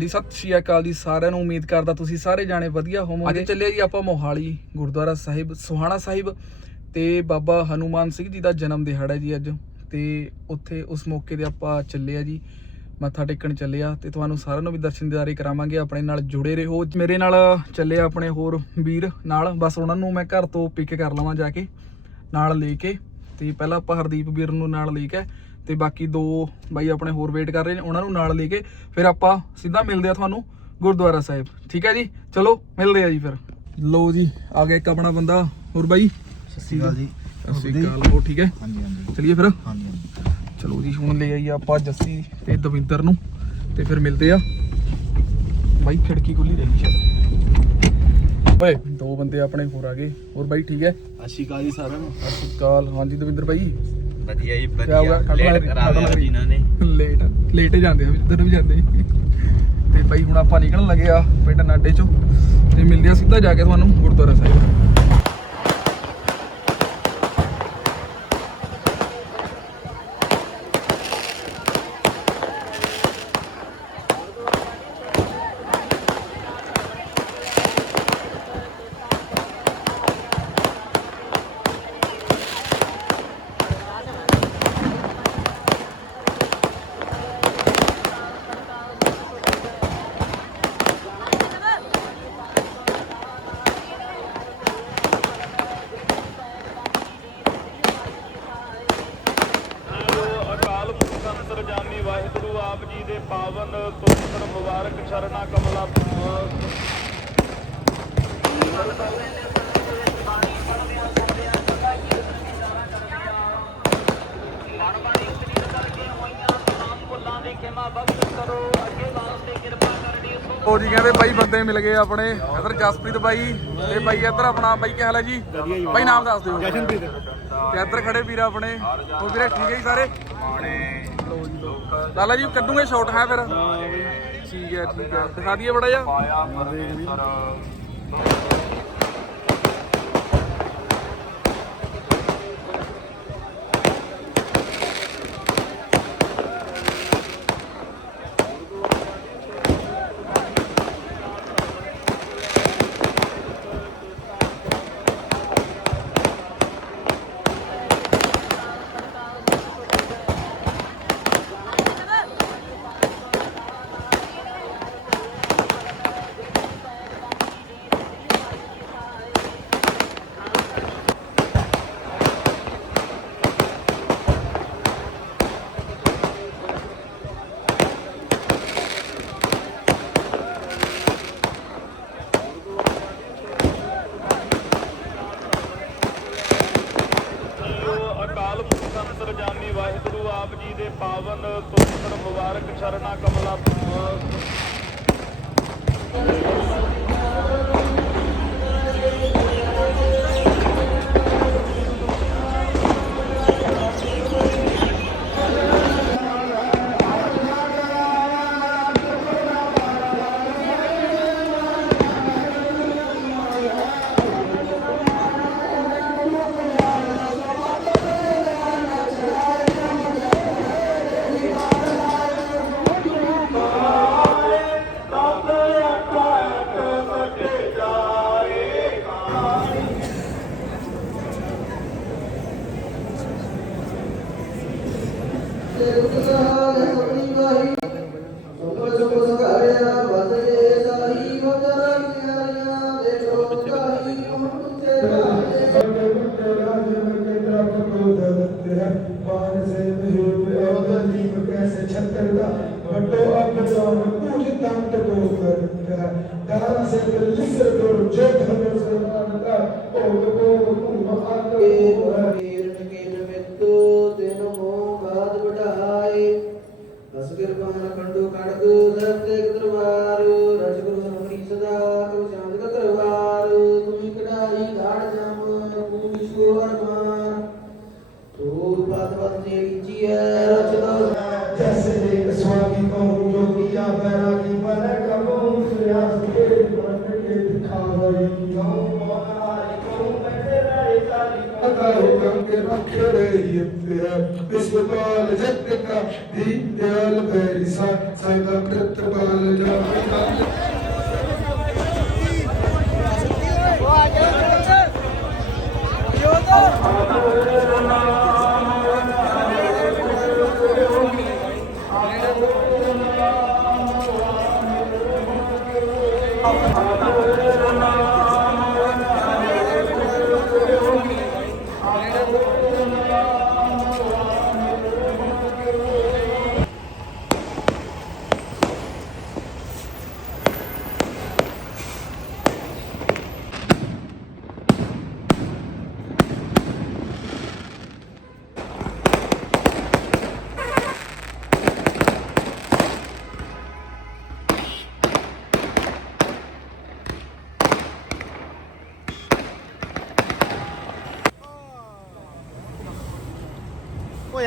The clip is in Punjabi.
ਹਾਂਜੀ, ਸਤਿ ਸ਼੍ਰੀ ਅਕਾਲ ਜੀ ਸਾਰਿਆਂ ਨੂੰ। ਉਮੀਦ ਕਰਦਾ ਤੁਸੀਂ ਸਾਰੇ ਜਾਣੇ ਵਧੀਆ ਹੋਵੋਗੇ। ਅੱਜ ਚੱਲੇ ਜੀ ਆਪਾਂ ਮੋਹਾਲੀ ਗੁਰਦੁਆਰਾ ਸਾਹਿਬ, ਸੁਹਾਣਾ ਸਾਹਿਬ ਤੇ ਬਾਬਾ ਹਨੂਮਾਨ ਸਿੰਘ ਜੀ ਦਾ ਜਨਮ ਦਿਹਾੜਾ ਜੀ ਅੱਜ ਤੇ ਉੱਥੇ ਉਸ ਮੌਕੇ ਤੇ ਆਪਾਂ ਚੱਲੇ ਆ ਜੀ, ਮੱਥਾ ਟੇਕਣ ਚੱਲੇ ਆ ਤੇ ਤੁਹਾਨੂੰ ਸਾਰਿਆਂ ਨੂੰ ਵੀ ਦਰਸ਼ਨ ਦਿਦਾਰੇ ਕਰਾਵਾਂਗੇ, ਆਪਣੇ ਨਾਲ ਜੁੜੇ ਰਹੋ। ਮੇਰੇ ਨਾਲ ਚੱਲੇ ਆ ਆਪਣੇ ਹੋਰ ਵੀਰ ਨਾਲ, ਬਸ ਉਹਨਾਂ ਨੂੰ ਮੈਂ ਘਰ ਤੋਂ ਪਿਕ ਕਰ ਲਵਾਂ ਜਾ ਕੇ, ਨਾਲ ਲੈ ਕੇ ਤੇ ਪਹਿਲਾਂ ਆਪਾਂ ਹਰਦੀਪ ਵੀਰ ਨੂੰ ਨਾਲ ਲੈ ਕੇ ਤੇ ਬਾਕੀ ਦੋ ਬਾਈ ਆਪਣੇ ਹੋਰ ਵੇਟ ਕਰ ਰਹੇ ਨੇ ਉਹਨਾਂ ਨੂੰ ਨਾਲ ਲੈ ਕੇ ਫਿਰ ਆਪਾਂ ਸਿੱਧਾ ਮਿਲਦੇ ਆ ਤੁਹਾਨੂੰ ਗੁਰਦੁਆਰਾ ਸਾਹਿਬ। ਠੀਕ ਹੈ ਜੀ? ਚਲੋ ਮਿਲਦੇ ਆ ਜੀ ਫਿਰ। ਲੋ ਜੀ ਆ ਗਿਆ ਇੱਕ ਆਪਣਾ ਬੰਦਾ ਹੋਰ ਬਾਈ? ਸਤਿ ਸ਼੍ਰੀ ਅਕਾਲ ਜੀ। ਸਤਿ ਸ਼੍ਰੀ ਅਕਾਲ ਹੋ ਠੀਕ ਹੈ? ਹਾਂਜੀ ਹਾਂਜੀ। ਚਲਿਏ ਫਿਰ। ਹਾਂਜੀ ਚਲੋ ਜੀ ਹੁਣ ਲੈ ਆਈ ਆਪਾਂ ਜੱਸੀ ਤੇ ਦਵਿੰਦਰ ਨੂੰ ਤੇ ਫਿਰ ਮਿਲਦੇ ਆ ਬਾਈ ਖਿੜਕੀ ਖੁੱਲੀ ਰਹੀ ਸ਼ਾਇਦ। ਓਏ ਦੋ ਬੰਦੇ ਆਪਣੇ ਹੋਰ ਆ ਗਏ। ਹੋਰ ਬਾਈ ਠੀਕ ਹੈ? ਸਤਿ ਸ਼੍ਰੀ ਅਕਾਲ ਜੀ ਸਾਰਿਆਂ ਨੂੰ। ਸਤਿ ਸ਼੍ਰੀ ਅਕਾਲ। ਹਾਂਜੀ ਦਵਿੰਦਰ ਬਾਈ। ਵਧੀਆ ਜੀ? ਵਧੀਆ ਲੇਟ ਲਾ- ਕਰਾ ਕੱਢ ਦਿਆ ਲਾ ਜੀ ਇਹਨਾਂ ਨੇ ਲੇਟ ਲੇਟ ਹੀ ਜਾਂਦੇ ਆ ਜਿੱਧਰ ਵੀ ਜਾਂਦੇ ਤੇ ਬਾਈ ਹੁਣ ਆਪਾਂ ਨਿਕਲਣ ਲੱਗੇ ਆ ਪਿੰਡ ਨਾਡੇ ਚੋਂ ਤੇ ਮਿਲਦੇ ਆ ਸਿੱਧਾ ਜਾ ਕੇ ਤੁਹਾਨੂੰ ਗੁਰਦੁਆਰਾ ਸਾਹਿਬ ਜੀ ਦੇ ਪਾਵਨ ਪਵਿੱਤਰ ਮੁਬਾਰਕ ਚਰਨਾ ਕਮਲਾ ਉਹ ਜੀ ਕਹਿੰਦੇ ਬਾਈ ਬੰਦੇ ਮਿਲ ਗਏ ਆਪਣੇ। ਇਧਰ ਜਸਪ੍ਰੀਤ ਬਾਈ ਤੇ ਬਾਈ ਇੱਧਰ ਆਪਣਾ ਬਾਈ ਕੀ ਹਾਲ ਹੈ ਜੀ? ਬਾਈ ਨਾਮ ਦੱਸ ਦਿਓ। ਜਸ਼ਨਪ੍ਰੀਤ। ਤੇ ਇੱਧਰ ਖੜੇ ਵੀਰ ਆਪਣੇ। ਉਹ ਵੀਰੇ ਠੀਕ ਹੈ ਜੀ ਸਾਰੇ? ਲਾਲਾ ਜੀ ਕੱਢੂਗੇ ਸ਼ਾਟ ਹੈ ਫਿਰ? ਠੀਕ ਹੈ ਠੀਕ ਹੈ। ਦਿਖਾ ਦਈਏ ਬੜਾ ਜਿਹਾ। ਆਪ ਜੀ ਦੇ ਪਾਵਨ ਪਵਿੱਤਰ ਮੁਬਾਰਕ ਚਰਨਾ ਕਮਲਾ ਹੀਰਨ ਕੀ रंग रखिये विश्वपाल जगत दीन दयाल भैरिसा सदा कृतपाल जाता Oh, કોઈ